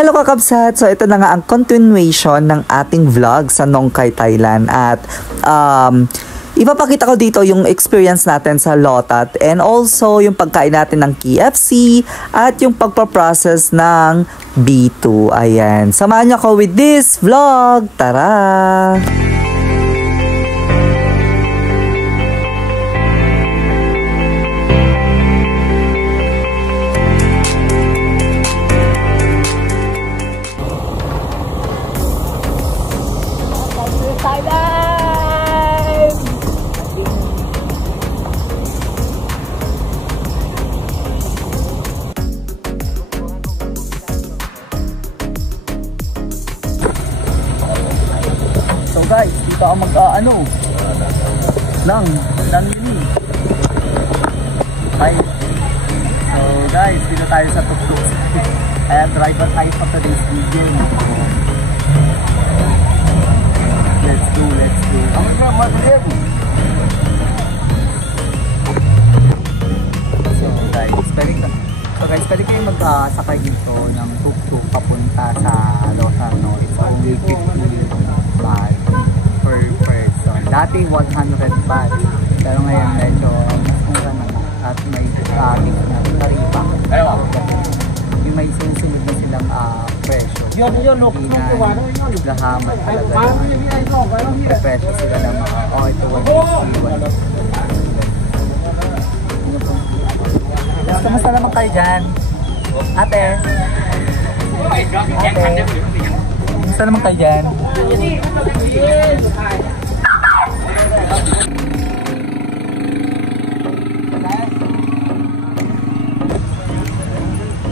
Hello kakabsat! So ito na nga ang continuation ng ating vlog sa Nong Khai, Thailand. At ipapakita ko dito yung experience natin sa Lotat and also yung pagkain natin ng KFC at yung pagpaprocess ng B2. Ayan. Samahan niyo ako with this vlog! Tara! So guys, dito ako ng yun. Hi. So guys, dito tayo sa Tuktuk. Kaya driver tayo for today's video. Let's go. So guys, pwede kayo magsakay dito ng Tuktuk papunta sa Lotat, no? It's only 50 baht per person. Dati 100 baht. Pero ngayon medyo mas mura na at may tariff na taripa. Yung may sunod na silang presyo. Gahaman talaga. May presyo sila ng mga ito 150. Kamusta naman kayo dyan? Ate? Kamusta naman kayo dyan?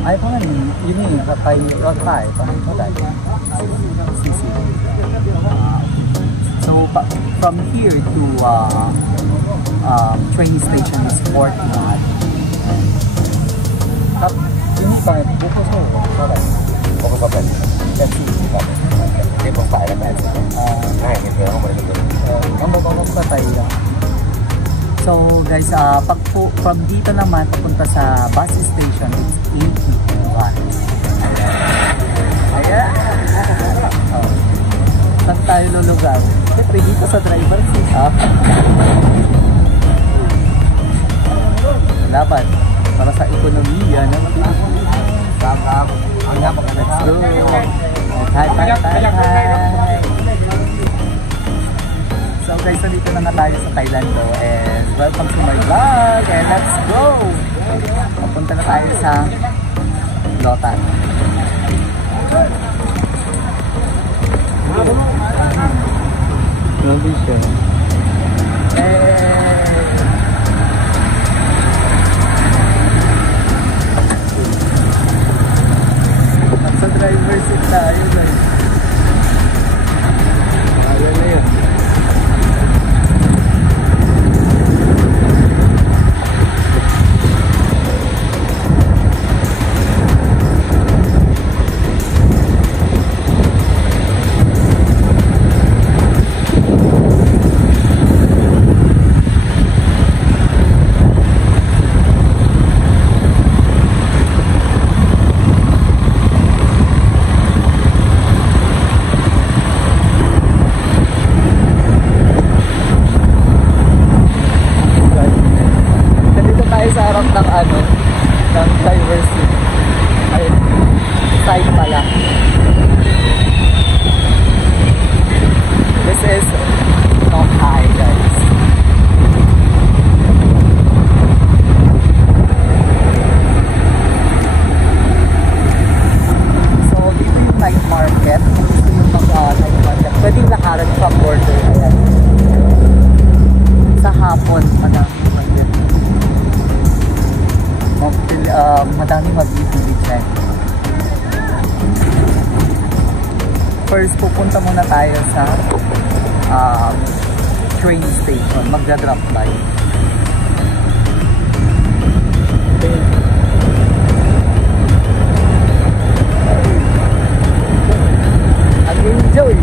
Ay, pangan ini kay Rotai, pangan Rotai. So from here to train station is 40 baht. Tap ini pangan buko so, Rotai. Buko pa pa. Kasi hindi po pa alam natin. Hindi ako ang sa tayo. So guys, pag from dito naman papunta sa bus station, it's 80 baht. Ayan. Saan tayo lulugar? Siyempre dito sa driver seat. Laban para sa ekonomiya ng let's go. Hi. So guys, dito na tayo sa Thailand ko and welcome to my vlog and let's go! Papunta na tayo sa Lotat. Grabe siya. Nasa driver seat tayo guys. Ayaw na yun. ng driver seat. Ayun, side pala. This is Nong Khai, guys. So dito yung night market. Dito yung night market. Pwedeng lakaran from border. Ayan. Sa hapon, madami magbibili dyan. First, pupunta muna tayo sa train station. Magdadrop by. Enjoy!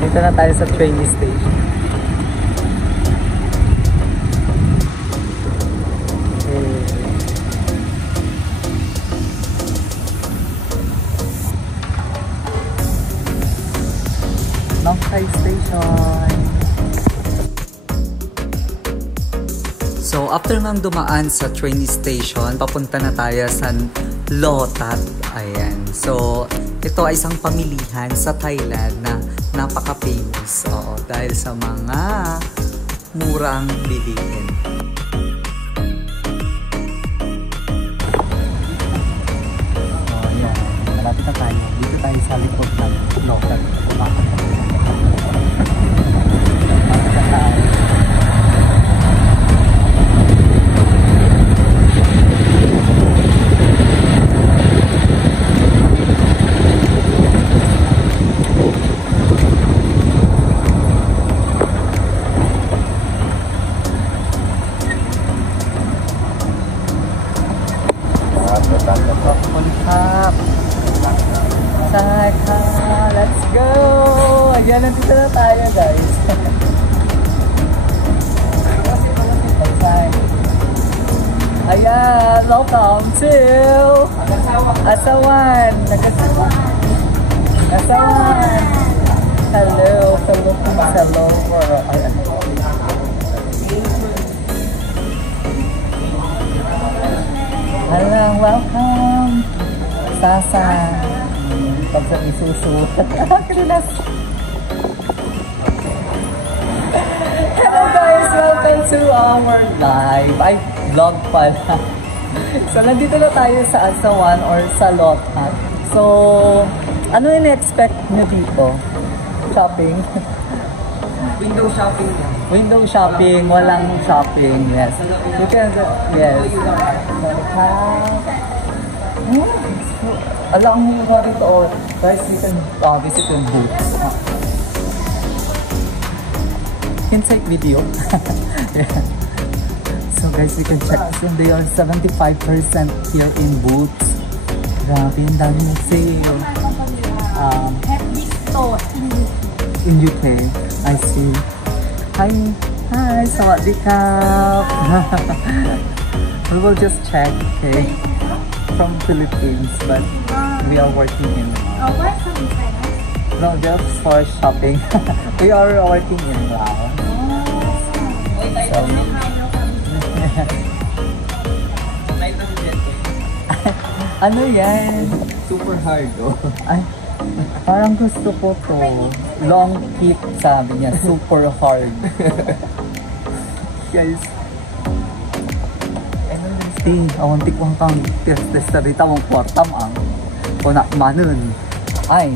Dito na tayo sa train station. Longside Station. So, after nang dumaan sa train station, papunta na tayo sa Lotat. Ayan. So, ito ay isang pamilihan sa Thailand na napaka-famous. Oo, dahil sa mga murang bilihin. Oh, yan. Malapit na tayo. Dito tayo sa likod ng Lotat. Let's go! Ayan, nandito na tayo, guys. Ayan, welcome to Asawan. Asawan. Hello. Hello. Hello, welcome. Sasa. Pagsa isusu. Hello guys, welcome to our live. Ay, vlog pala. So, nandito na tayo sa Asawan or sa Lotat. So, ano in-expect nyo dito? Shopping? Window shopping. Window shopping, walang shopping, yes. You can, yes. Alam mo nga rito, guys, we can visit yung booth. You can take video. Yeah. So guys, we can check this. They are 75% here in booths. Grabe, yung dami na sale. In UK, I see. Hi, sawadikap. We will just check, okay? From Philippines, but we are working in. Where's from China? No, just for shopping. We are working in Laos. So, ano yan? Super hard, oh. Ay, parang gusto ko to. Long keep, sabi niya. Super hard. Guys. Awantik wang kang testes sa rita mong kwartam ang kuna manon. Ay,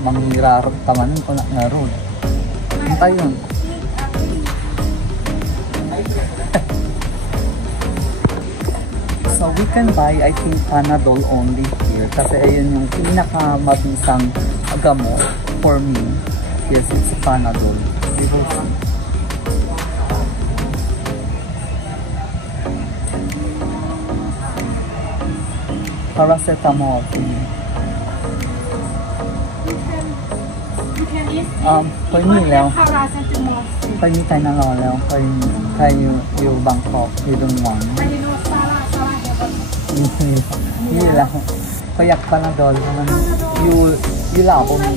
manghirarap tamanon kuna nga road. Ang tayon. So we can buy, I think, Panadol only here. Kasi ayun yung pinakamabisang gamot for me. Yes, it's Panadol. We will see. Paracetamol. For me, paracetamol. For me, kind of long. For you Bangkok, you don't want. Hindi lang. Kayak Panadol. You labo mo.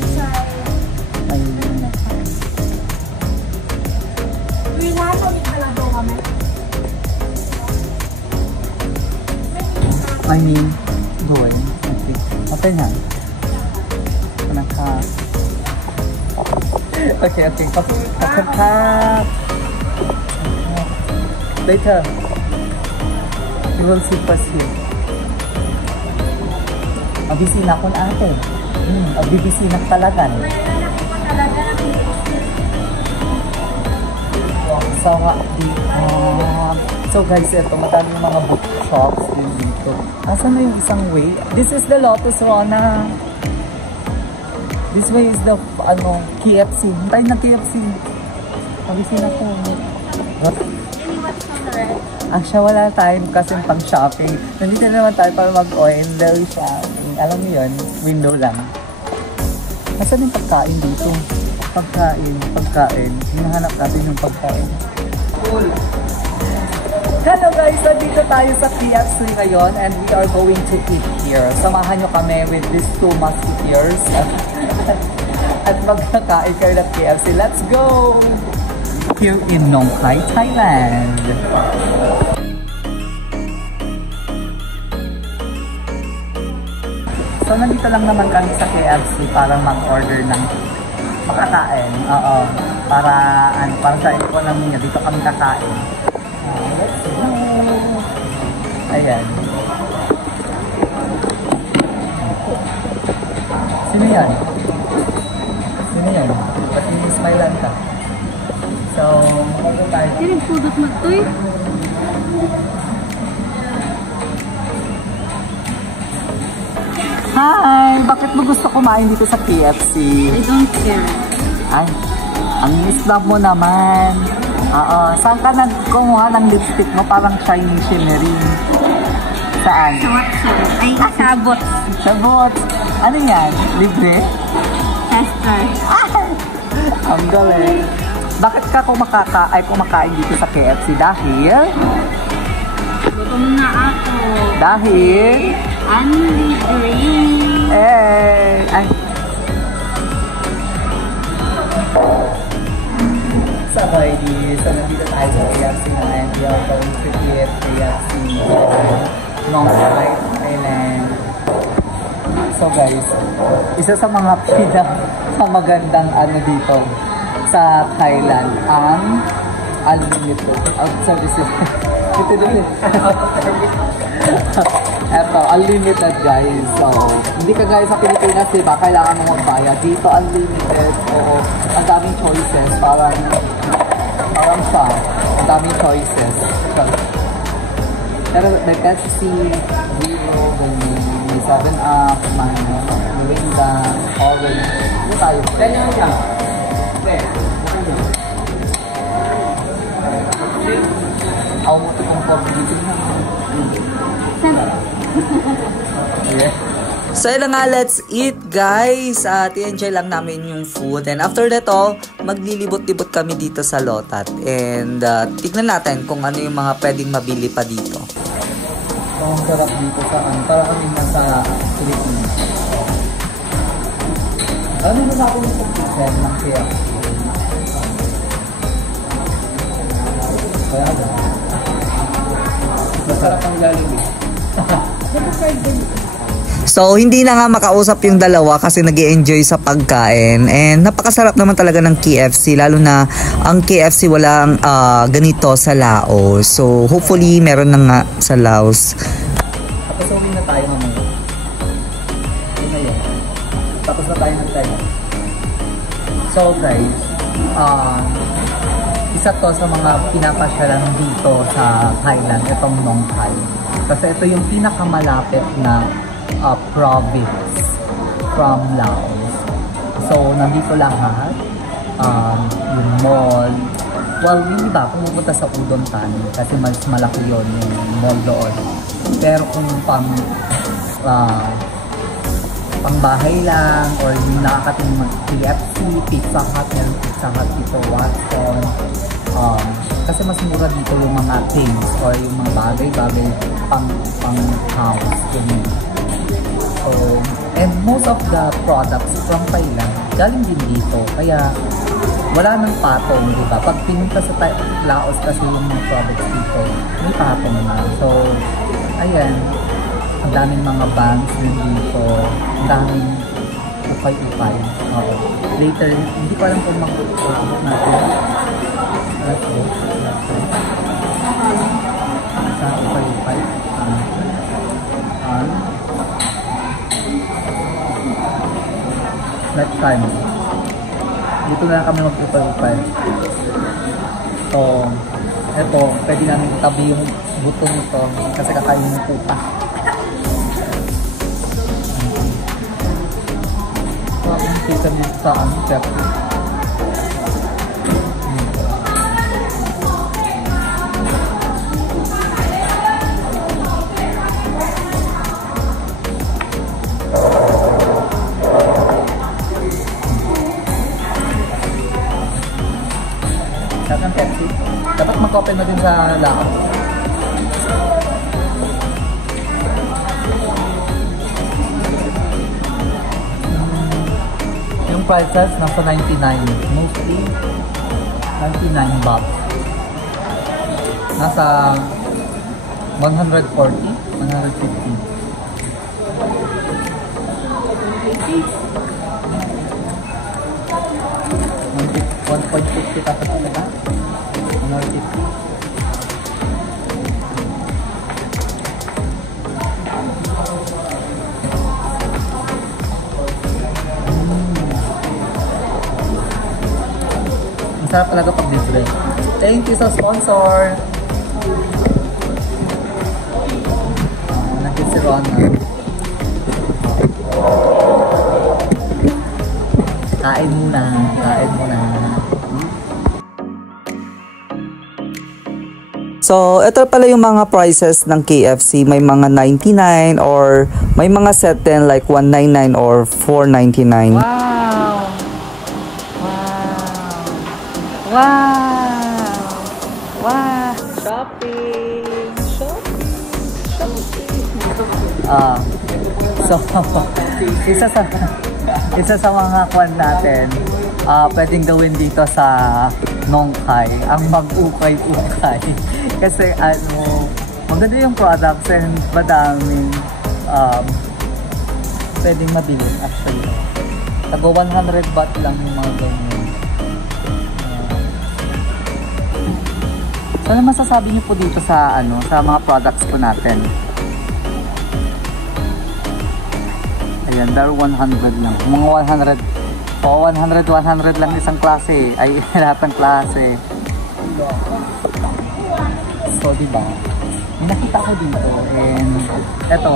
I mean, going. Okay na. Okay. Later, you will see first here. Abisi na ko na ate. Abibisi na talagan. So guys, ito madaming mga bookshops din dito. Asan na yung isang way? This is the Lotus Rona. This way is the KFC. Hintayin na KFC. Abisi na ko. What? Actually, wala time kasi pang shopping. Nandito naman tayo para mag-window shopping. Alam mo yun, window lang. Asan yung pagkain dito? Pagkain. Hinahanap natin yung pagkain. Cool. Hello guys! Nandito tayo sa KFC ngayon and we are going to eat here. Samahan nyo kami with these two musketeers. At magkakain kayo ng KFC. Let's go! Here in Nong Khai, Thailand. So nandito lang naman kami sa KFC para mag-order ng makakain. Oo. Para sa ekonomiya dito kami kakain. Let's go. Ayan. Sino yan? Sino yan? Pati smilean ka. So, ano tayo? Sino pudot mo ito eh? Hi! Bakit mo gusto kumain dito sa KFC? I don't care. Ay, ang miss-love mo naman. Oo. Saan ka nagkumuha ng lipstick mo? Parang shiny shimmery. Saan? Sa Watson. Ay, sabot. Sabot. Ano yan? Libre? Tester. Ay! Ang galing. Bakit ka kumakain dito sa KFC? Dahil? Gutom na ako. Dahil? Only drink. Ay! Sabay di. So, nandito tayo sa KFC na and we are going to eat KFC Nong Khai, Thailand. So guys, isa sa mga magandang ano dito sa Thailand ang unlimited services. Ito din. Eto, unlimited guys. So, hindi ka guys sa Pilipinas, diba? Kailangan mo magbayad. Dito, unlimited. Oo. Ang daming choices. Parang siya. Ang daming choices. Pero may Pepsi, Zero, may 7-Up, may Mirinda, Orange. Ano tayo? Ganyan siya. Ako mo ito kung pag-ibig na. So yun nga, let's eat guys. I-enjoy lang namin yung food. And after that maglilibot-libot kami dito sa Lotat. And tignan natin kung ano yung mga pwedeng mabili pa dito. So, ang sarap dito sa para kami nasa Pilipinas. Ano na sa akong pag-isip ng KFC? Kaya ba? Masarap ang Jollibee. So, hindi na nga makausap yung dalawa kasi nag-i-enjoy sa pagkain. And napakasarap naman talaga ng KFC. Lalo na ang KFC walang ganito sa Laos. So, hopefully meron na nga sa Laos. Tapos uwi na tayo mamaya. Yun na yun. Tapos na tayo ng So guys, isa to sa mga pinapasyalan dito sa Thailand, itong Nong Khai. Kasi ito yung pinakamalapit na province from Laos. So, nandito lahat. Yung mall. Well, yung iba, pumupunta sa Udon Thani kasi mas malaki yun yung mall doon. Pero kung pangbahay lang or yung nakakating mag-KFC, Pizza Hut, meron Pizza Hut dito, Watson. Kasi mas mura dito yung mga things or yung mga bagay-bagay pang house. Ganyan. So, and most of the products from Thailand galing din dito. Kaya wala nang patong, di ba? Pag pinunta sa Laos kasi yung mga products dito, may patong na. So, ayan. Ang daming mga banks din dito. Ang daming upay-upay. Okay. Later, hindi ko alam kung mag-upay natin. Let's go. Sa upay-upay. Next time. Dito na kami mag-upay-upay. So, eto, pwede namin itabi yung buto nito kasi kakain yung puta. Kita dito sa chef. Tapos ng Pepsi. Dapat mag-open na din sa laot. Yung prices nasa 99. Mostly 99 baht. Nasa 140, 150. 1.50 tapos ano na? 150. Ang sarap talaga pag libre. Thank you sa sponsor! Nakit si Rona. Kain muna, kain muna. So, ito pala yung mga prices ng KFC. May mga 99 or may mga set din like 199 or 499. Wow! Wow! Wow! Wow! Shopping! Shopping! Shopping! So, isa sa mga kwan natin, pwedeng gawin dito sa Nong Khai, ang mag-ukay-ukay. Kasi maganda yung products and madaming pwedeng mabili actually. Tago 100 baht lang yung mga ganyan. So, ano masasabi niyo po dito sa sa mga products po natin? Ayan, pero 100 lang. Mga 100, 100 lang isang klase. Ay, lahat ng klase. So, diba? May nakita ko dito. And, eto.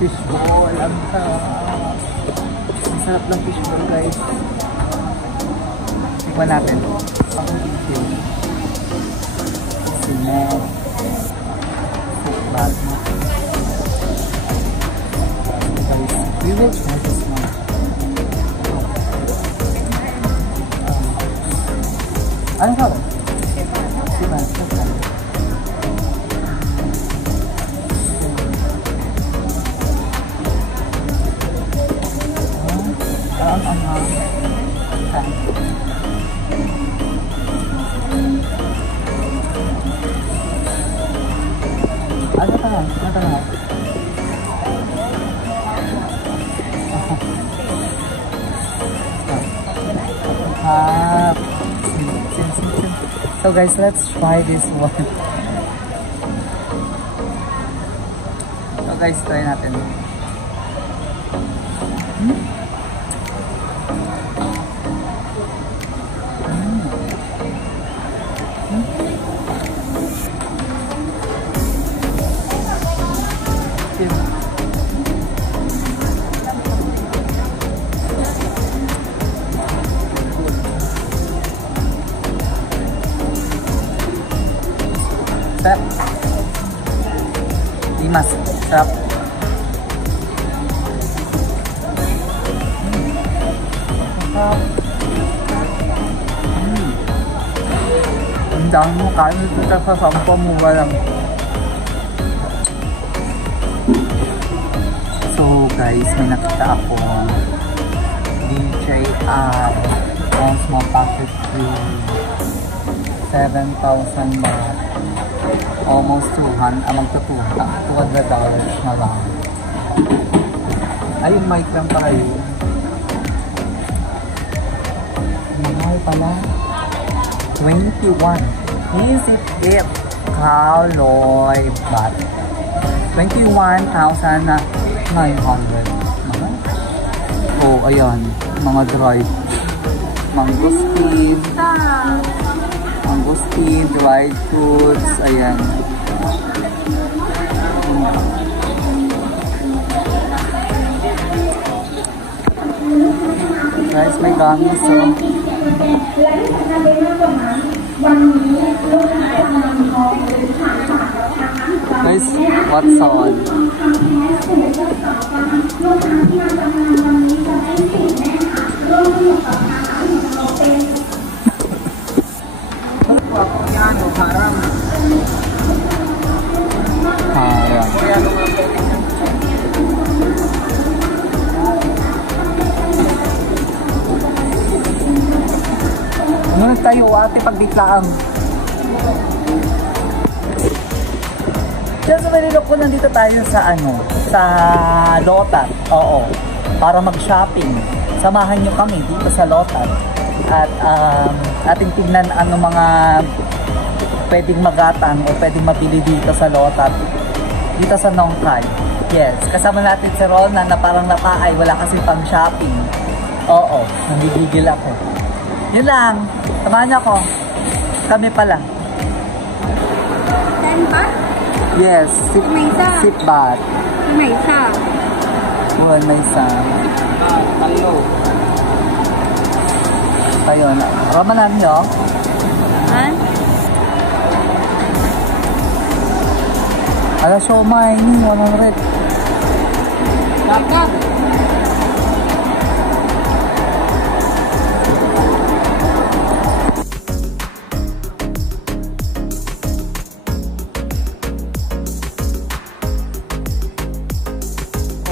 Fishball. Ang sarap ng fishball, guys. Tignan natin. Ang dito. Sinet. Sukbat. We will try this now. Ano ka ba? Diba? Ano ka? Ano ka? So guys, let's try this one. So guys, try natin. Sarap. Limas. Sarap. Sarap. Ang dami mo kain dito sa sampo mo ba lang. So guys, may nakita ako DJI Osmo Pocket 3 7,000 baht. Almost 200, $200 na lang. Ay, yung mic lang pa kayo. Mahal pala. 21. Visit it. Kaloy baht. 21,900. Oh, ayan. Mga dried. Mangosteen. Mangosteen, dried fruits, ayan. Guys, may gamis, oh. Guys, what's on? Ngunit tayo ate pagdiklaan. Diyan sa Marilok po, nandito tayo sa sa Lotat. Oo. Para mag-shopping. Samahan nyo kami dito sa Lotat. At ating tignan ano mga pwedeng magatang o pwedeng mabili dito sa Lotat. Dito sa Nongkay. Yes. Kasama natin si Rona na parang napaay. Wala kasi pang shopping. Oo. Nanggigigil ako. Yun lang. Samahan niyo ako. Kami pala. Saan ba? Yes. May isa. Sit back. May isa. Buwan may isa. Talo. Ayun. Ramanan nyo. Ha? Ala, siomay. 100. Ito.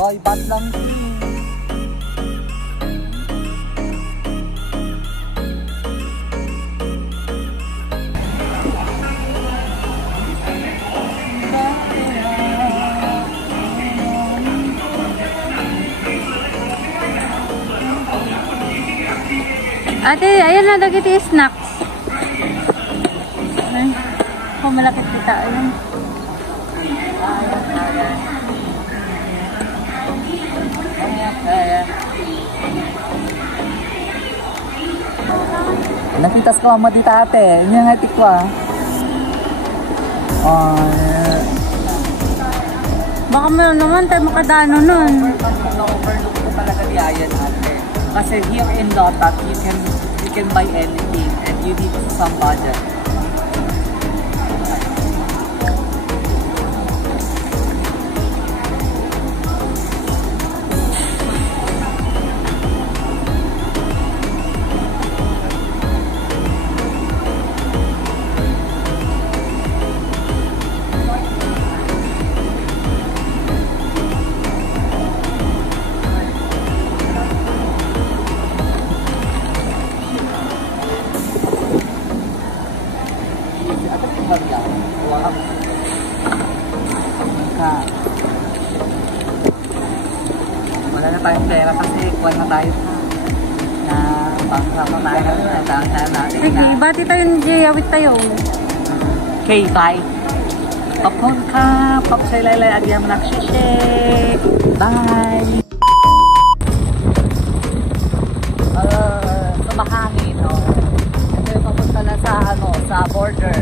Hoy, bat lang. Ate, ayan na dagiti snacks. Ay, pumalapit kita. Ayun. Nakitas ko ang dita ate. Yun yung atik ko Baka meron naman tayo makadano nun. Na-overlook ko talaga di ayan ate. Kasi here in Lotat, you can buy anything and you need some budget. Wala na tayong pera kasi kuha na tayo na pang-sama tayo natin Sige, bati tayo ni Jay. Awit tayo. Okay, bye. Popcorn ka, pop sa ilalay, agyan mo nagsishake. Bye! Sa mahangin, no? Kasi papunta na sa border.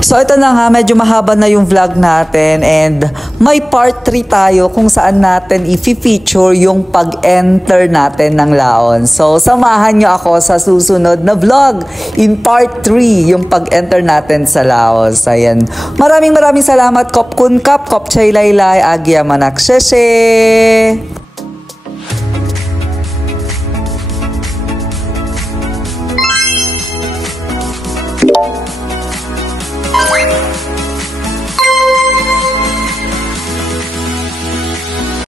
So ito na nga, medyo mahaba na yung vlog natin and may part 3 tayo kung saan natin i-feature yung pag-enter natin ng Laon. So samahan nyo ako sa susunod na vlog in part 3, yung pag-enter natin sa Laos. Ayan. Maraming salamat Kop Kun Kap, Kop Chay Laylay, Agya Manak Sheshe!